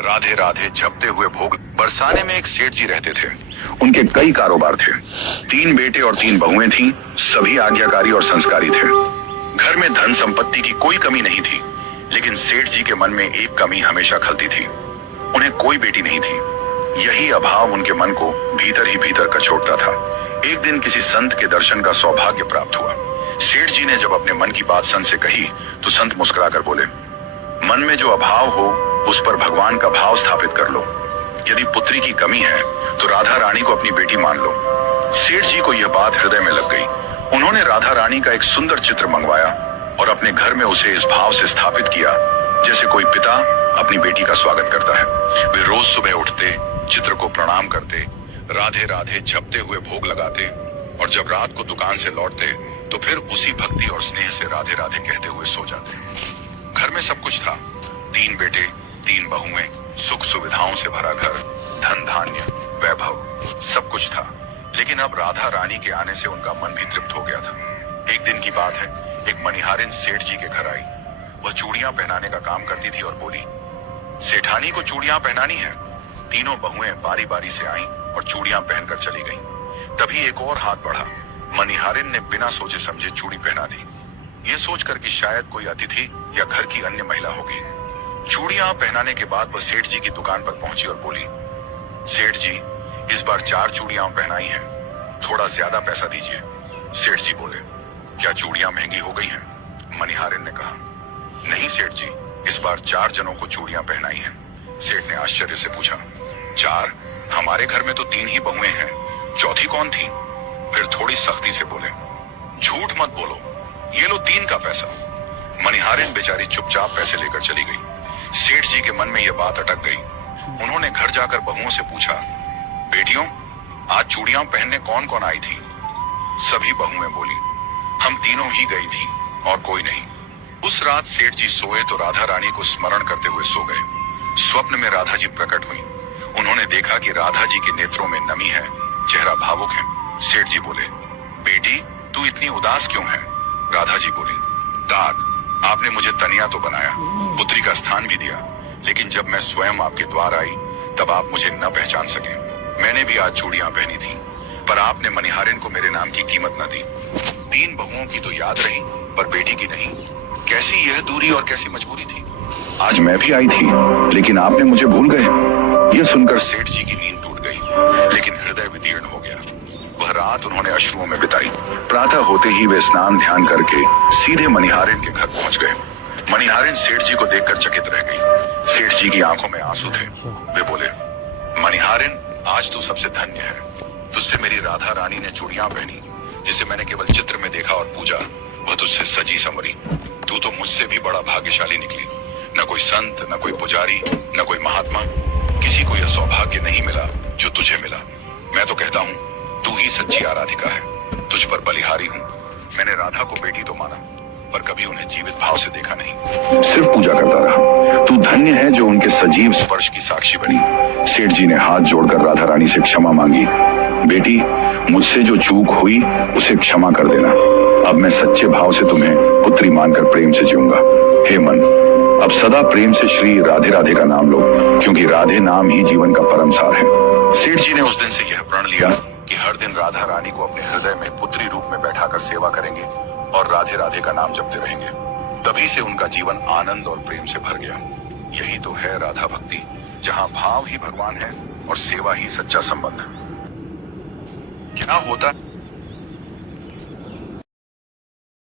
राधे राधे जपते हुए भोग। बरसाने में एक सेठ जी रहते थे। उनके कई कारोबार थे। 3 बेटे और 3 बहुएं थीं। सभी आज्ञाकारी और संस्कारी थे। घर में धन संपत्ति की कोई कमी नहीं थी, लेकिन सेठ जी के मन में एक कमी हमेशा खलती थी। उन्हें कोई बेटी नहीं थी। यही अभाव उनके मन को भीतर ही भीतर कचोटता था। एक दिन किसी संत के दर्शन का सौभाग्य प्राप्त हुआ। सेठ जी ने जब अपने मन की बात संत से कही तो संत मुस्कुराकर बोले, मन में जो अभाव हो उस पर भगवान का भाव स्थापित कर लो। यदि पुत्री की कमी है तो राधा रानी को अपनी बेटी मान लो। सेठ जी को यह बात हृदय में लग गई। उन्होंने राधा रानी का एक सुंदर चित्र मंगवाया और अपने घर में उसे इस भाव से स्थापित किया जैसे कोई पिता अपनी बेटी का स्वागत करता है। वे रोज सुबह उठते, चित्र को प्रणाम करते, राधे राधे जपते हुए भोग लगाते और जब रात को दुकान से लौटते तो फिर उसी भक्ति और स्नेह से राधे राधे कहते हुए सो जाते। घर में सब कुछ था। 3 बेटे, 3 बहुएं, सुख सुविधाओं से भरा घर, धन धान्य, वैभव, सब कुछ था। लेकिन अब राधा रानी के आने से उनका मन भी तृप्त हो गया था। एक दिन की बात है, एक मणिहारिन सेठ जी के घर आई। वह चूड़ियां पहनाने का काम करती थी और बोली, सेठानी को चूड़ियां पहनानी है। तीनों बहुएं बारी बारी से आईं और चूड़ियां पहनकर चली गईं। तभी एक और हाथ बढ़ा। मणिहारिन ने बिना सोचे समझे चूड़ी पहना दी, ये सोचकर कि शायद कोई अतिथि या घर की अन्य महिला होगी। चूड़ियां पहनाने के बाद वह सेठ जी की दुकान पर पहुंची और बोली, सेठ जी, इस बार 4 चूड़ियां पहनाई हैं, थोड़ा ज्यादा पैसा दीजिए। सेठ जी बोले, क्या चूड़ियां महंगी हो गई हैं? मणिहारिन ने कहा, नहीं सेठ जी, इस बार 4 जनों को चूड़ियां पहनाई हैं। सेठ ने आश्चर्य से पूछा, 4? हमारे घर में तो 3 ही बहुएं हैं, चौथी कौन थी? फिर थोड़ी सख्ती से बोले, झूठ मत बोलो, ये लो 3 का पैसा। मणिहारिन बेचारी चुपचाप पैसे लेकर चली गई। सेठ जी के मन में यह बात अटक गई। उन्होंने घर जाकर बहुओं से पूछा, बेटियों, आज चूड़ियां पहनने कौन कौन आई थी? सभी बहुएं बोली, हम तीनों ही गई थी और कोई नहीं। उस रात सेठ जी सोए तो राधा रानी को स्मरण करते हुए सो गए। स्वप्न में राधा जी प्रकट हुई। उन्होंने देखा कि राधा जी के नेत्रों में नमी है, चेहरा भावुक है। सेठ जी बोले, बेटी, तू इतनी उदास क्यों है? राधा जी बोली, तात, आपने मुझे तनिया तो बनाया, पुत्री का स्थान भी दिया, लेकिन जब मैं स्वयं आपके द्वार आई तब आप मुझे न पहचान सके। मैंने भी आज चूड़ियां पहनी थी, पर आपने मणिहारिन को मेरे नाम की कीमत न दी। 3 बहुओं की तो याद रही, पर बेटी की नहीं। कैसी यह दूरी और कैसी मजबूरी थी। आज मैं भी आई थी, लेकिन आपने मुझे भूल गए। यह सुनकर सेठ जी की नींद टूट गई, लेकिन हृदय विदीर्ण हो गया। वह रात उन्होंने अश्रुओं में बिताई। प्रातः होते ही वे स्नान ध्यान करके सीधे मणिहारिन के घर पहुंच गए। मणिहारिन सेठ जी को देखकर चकित रह गई। सेठ जी की आंखों में आंसू थे। वे बोले, मणिहारिन, आज तू सबसे धन्य है। तुझसे मेरी राधा रानी ने चूड़ियां पहनी, जिसे मैंने केवल चित्र में देखा और पूजा, वह तुझसे सजी संवरी। तू तो मुझसे भी बड़ा भाग्यशाली निकली। न कोई संत, न कोई पुजारी, न कोई महात्मा, किसी को यह सौभाग्य नहीं मिला जो तुझे मिला। मैं तो कहता हूँ, तू ही सच्ची आराधिका है। तुझ पर बलिहारी हूँ। मैंने राधा को बेटी तो माना, पर कभी उन्हें जीवित भाव से देखा नहीं, सिर्फ पूजा करता रहा। तू धन्य है जो उनके सजीव स्पर्श की साक्षी बनी। सेठ जी ने हाथ जोड़कर राधा रानी से क्षमा मांगी। बेटी, मुझसे जो चूक हुई उसे क्षमा कर देना। अब मैं सच्चे भाव से तुम्हें पुत्री मानकर प्रेम से जीऊंगा। हे मन, अब सदा प्रेम से श्री राधे राधे का नाम लो, क्योंकि राधे नाम ही जीवन का परम सार है। सेठ जी ने उस दिन से यह प्रण लिया कि हर दिन राधा रानी को अपने हृदय में पुत्री रूप में बैठाकर सेवा करेंगे और राधे राधे का नाम जपते रहेंगे। तभी से उनका जीवन आनंद और प्रेम से भर गया। यही तो है राधा भक्ति, जहाँ भाव ही भगवान है और सेवा ही सच्चा संबंध। क्या होता